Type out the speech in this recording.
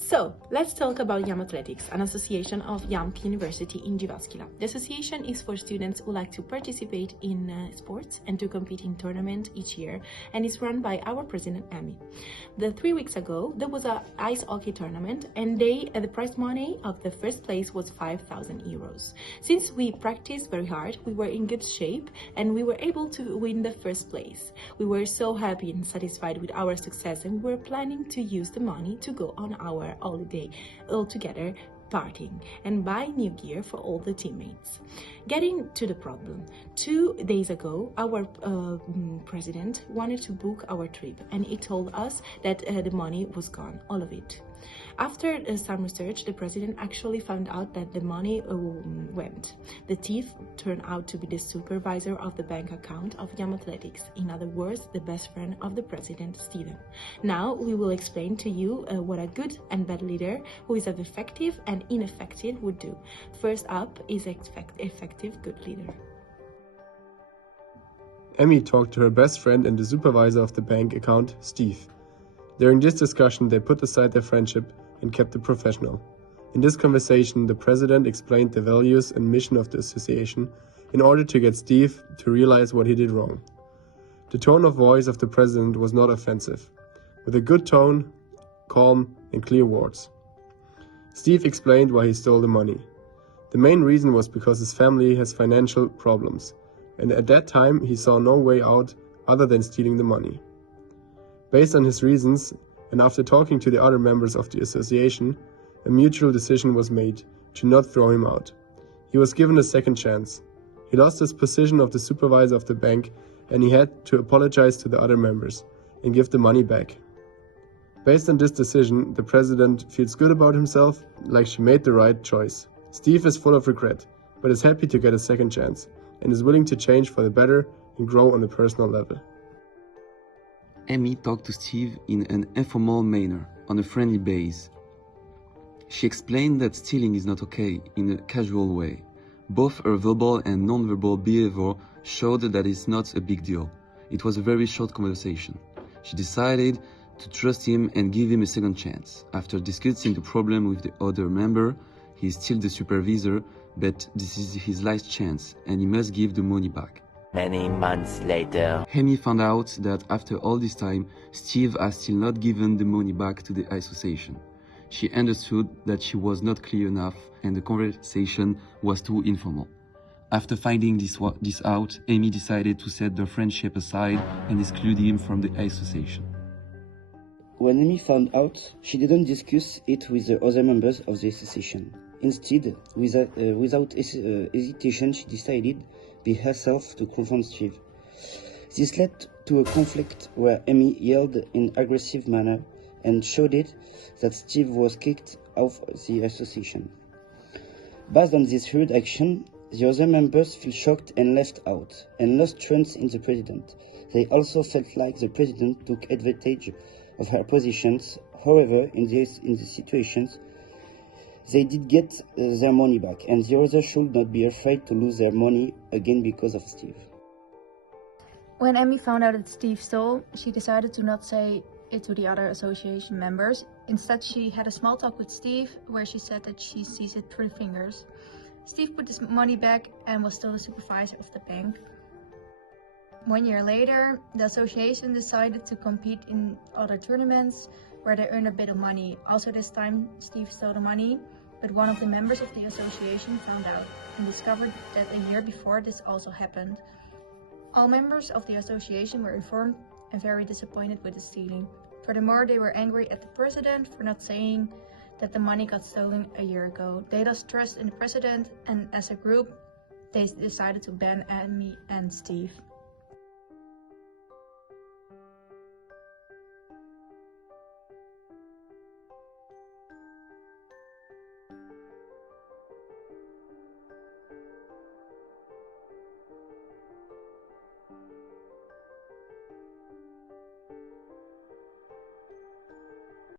So, let's talk about JAM Athletics, an association of JAMK University in Jyväskylä. The association is for students who like to participate in sports and to compete in tournaments each year, and is run by our president, Amy. 3 weeks ago, there was an ice hockey tournament, and the prize money of the first place was 5,000 euros. Since we practiced very hard, we were in good shape, and we were able to win the first place. We were so happy and satisfied with our success, and we were planning to use the money to go on our holiday all together, partying and buy new gear for all the teammates. Getting to the problem, 2 days ago our president wanted to book our trip, and he told us that the money was gone, all of it. After some research, the president actually found out that the money went. The thief turned out to be the supervisor of the bank account of JAM Athletics, in other words, the best friend of the president, Steven. Now we will explain to you what a good and bad leader who is effective and ineffective would do. First up is effective good leader. Emmy talked to her best friend and the supervisor of the bank account, Steve. During this discussion, they put aside their friendship and kept it professional. In this conversation, the president explained the values and mission of the association in order to get Steve to realize what he did wrong. The tone of voice of the president was not offensive, with a good tone, calm and clear words. Steve explained why he stole the money. The main reason was because his family has financial problems, and at that time he saw no way out other than stealing the money. Based on his reasons, and after talking to the other members of the association, a mutual decision was made to not throw him out. He was given a second chance. He lost his position of the supervisor of the bank, and he had to apologize to the other members and give the money back. Based on this decision, the president feels good about himself, like she made the right choice. Steve is full of regret, but is happy to get a second chance, and is willing to change for the better and grow on a personal level. Amy talked to Steve in an informal manner, on a friendly base. She explained that stealing is not okay, in a casual way. Both her verbal and non-verbal behavior showed that it's not a big deal. It was a very short conversation. She decided to trust him and give him a second chance. After discussing the problem with the other member, he is still the supervisor, but this is his last chance, and he must give the money back. Many months later, Amy found out that after all this time, Steve has still not given the money back to the association. She understood that she was not clear enough and the conversation was too informal. After finding this out, Amy decided to set their friendship aside and exclude him from the association. When Amy found out, she didn't discuss it with the other members of the association. Instead, without hesitation, she decided by herself to confront Steve. This led to a conflict where Amy yelled in an aggressive manner and showed it that Steve was kicked out of the association. Based on this rude action, the other members feel shocked and left out, and lost trust in the president. They also felt like the president took advantage of her positions. However, in these situations, they did get their money back, and the others should not be afraid to lose their money again because of Steve. When Amy found out that Steve stole, she decided to not say it to the other association members. Instead, she had a small talk with Steve, where she said that she sees it through fingers. Steve put his money back and was still the supervisor of the bank. 1 year later, the association decided to compete in other tournaments where they earned a bit of money. Also this time, Steve stole the money, but one of the members of the association found out and discovered that a year before this also happened. All members of the association were informed and very disappointed with the stealing. Furthermore, they were angry at the president for not saying that the money got stolen a year ago. They lost trust in the president, and as a group, they decided to ban Amy and Steve.